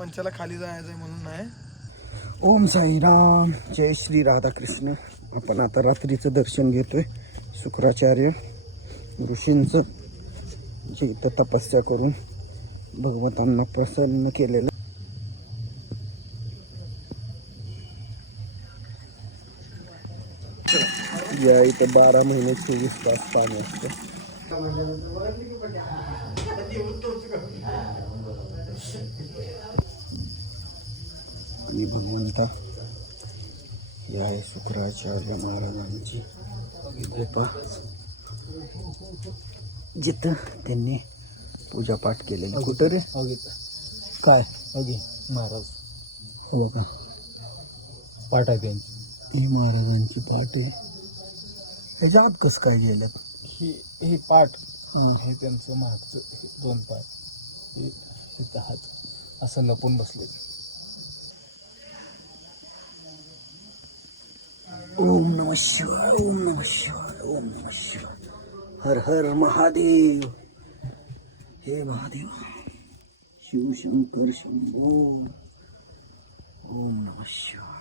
मंचाला खाली जायचंय म्हणून नाही. ओम साईराम, जय श्री राधाकृष्ण. आपण आता रात्रीचं दर्शन घेतोय शुक्राचार्य ऋषींचं, जे इथं तपस्या करून भगवंतांना प्रसन्न केलेलं. या इथं 12 महिने 24 तास पाणी असतं. आणि भगवंता या आहे शुक्राचार्य महाराजांची गुफा, जिथं त्यांनी पूजापाठ केलेली. कुठं रे? काय महाराज हो का? पाठ आहे त्यांची. ही महाराजांची पाठ आहे. ह्याच्या आत कसं काय गेल्यात? ही पाठ हे त्यांचं मागचं दोन पाय हे हात असं लपून बसले. ओम नमः शिवाय, ओम नमः शिवाय, ओम नमः शिवाय. हर हर महादेव. हे महादेव, शिवशंकर शंभो. ओम नमः शिवाय.